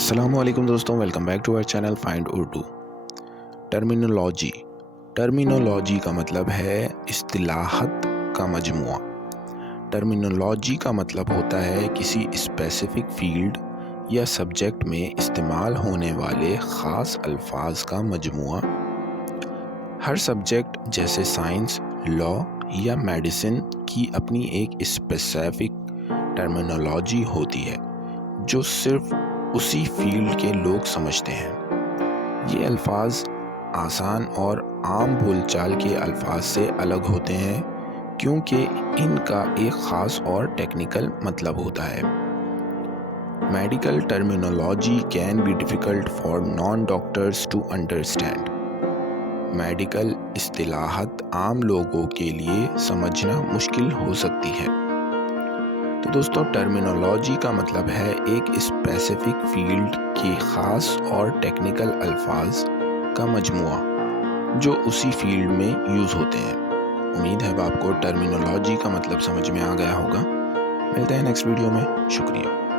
السلام علیکم دوستوں، welcome back to our channel find Urdu. Terminology کا مطلب ہے اصطلاحات کا مجموعہ۔ ٹرمینولوجی کا مطلب ہوتا ہے کسی اسپیسیفک فیلڈ یا سبجیکٹ میں استعمال ہونے والے خاص الفاظ کا مجموعہ۔ ہر سبجیکٹ جیسے سائنس، لاء یا میڈیسن کی اپنی ایک اسپیسیفک ٹرمینولوجی ہوتی ہے جو صرف اسی فیلڈ کے لوگ سمجھتے ہیں۔ یہ الفاظ آسان اور عام بول چال کے الفاظ سے الگ ہوتے ہیں کیونکہ ان کا ایک خاص اور ٹیکنیکل مطلب ہوتا ہے۔ Medical terminology can be difficult for non doctors to understand. Medical اصطلاحات عام لوگوں کے لیے سمجھنا مشکل ہو سکتی ہے۔ تو دوستوں، ٹرمینولوجی کا مطلب ہے ایک اسپیسیفک فیلڈ کی خاص اور ٹیکنیکل الفاظ کا مجموعہ جو اسی فیلڈ میں یوز ہوتے ہیں۔ امید ہے آپ کو ٹرمینولوجی کا مطلب سمجھ میں آ گیا ہوگا۔ ملتے ہیں نیکسٹ ویڈیو میں۔ شکریہ۔